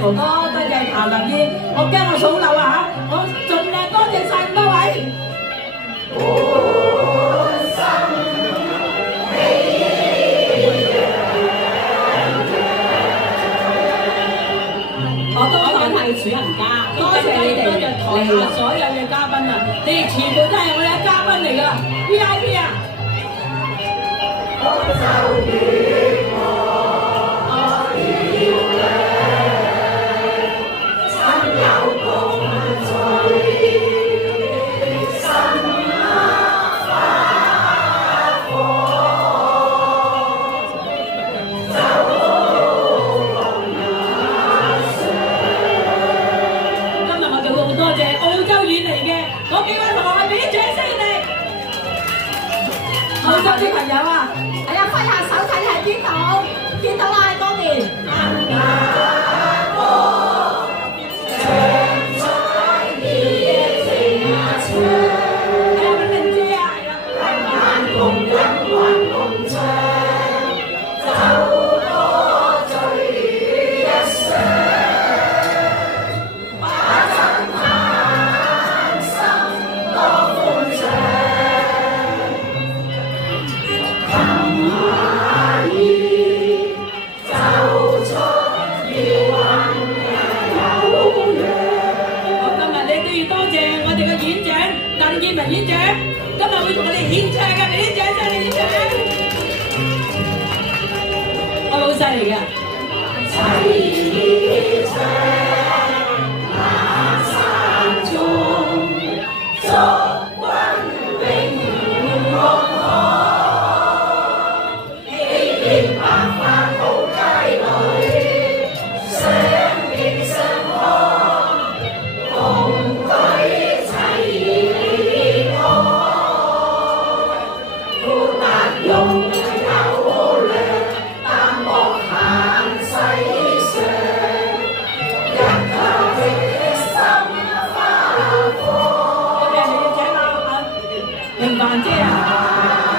哥哥，多謝譚林姨，我驚我數漏啊嚇，我盡量多謝晒咁多位。我多謝係主人家，多謝你哋，多謝台下所有嘅嘉賓啊！你哋全部都係我嘅嘉賓嚟㗎，VIP 啊！澳洲啲朋友啊，係啊，揮下手睇係邊度？見到啦，多年。演長，今日會同我哋演唱嘅，俾啲掌聲你演唱。我老細嚟嘅。齊唱那山中，祝君永安康，喜慶百花好街裏，相敬相康，共對齊。明白啫。